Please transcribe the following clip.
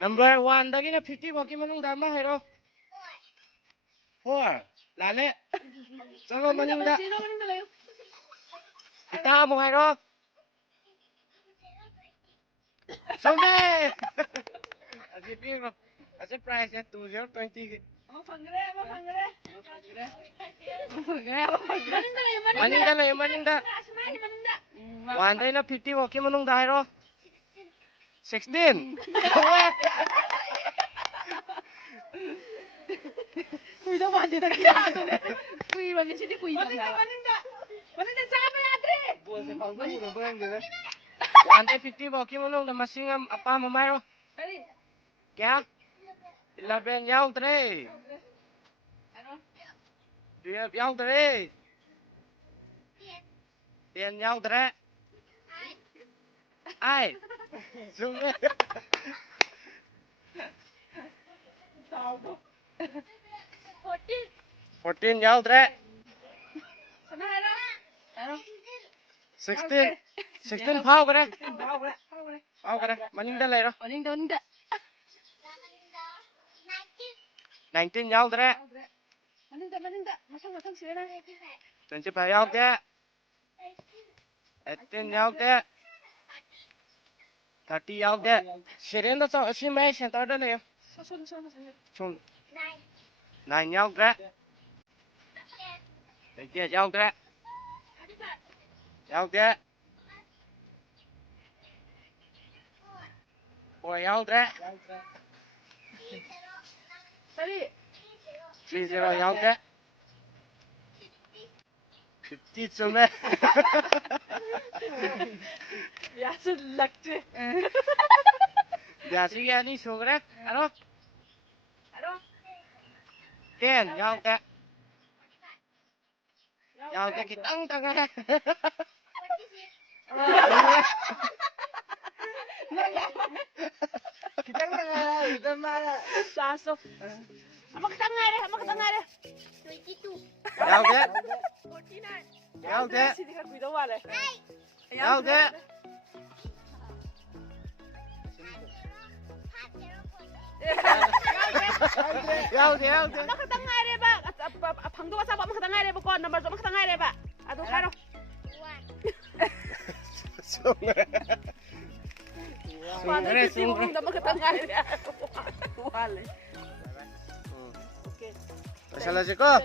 Number 1 dagi na 50 waki manung dama hero. 4. Lale. Sama manung da. Kita mo hero. Sombe. Asipin mo. Asi price ya 2020. Maning da. One day na 50 waki manung da hero. 16. Kuida mandi na kinado ne. Kui mandi sini kui na. Maninda sabi adre. Buwan sa panggang mo ba ang gano'n? One day 50 waki manung da masingam apa mo mayro. Kali. Kya? 11 yaw 3. Ano? 12 yaw 3. 10 yaw 3. Ai. Sumbe. Tao. 14 yaw 3. Sana ano? Ano? 16. 16 phao ka rin. Bao wala. Phao ka rin. Maning da lay ro. Maninda. 19 yaw 3. Maninda. Masang sila na. 25 yaw 3. 18 yaw 3. 30 yaw 3. Shirin da sa si mai center da lay. Sun. Chung. 9 yaw 3. 10 yaw 3. Yaw 3. 4 yaw 3. Tadi. 30 yaw 3. 50 sumbe. Ya selakce. Biasa ya ni sumre. Ano? Ano? 10 yaw 3. Yaw 3 kitang tanga. Kita mana? Saso. Amak tangare. 22. Yaw 3. 49. Yaw 3. Sini ka kuida wala. Yaw 3. Yaw 3. Makatangare ba? Pangdo ka sa pa makatangare ba ko? Number 2 makatangare ba? Ado karo. 1. Sumre. Paano Sumre, kasi mo sumre. na makatangare? Wala. Okay. Masalah sih kok.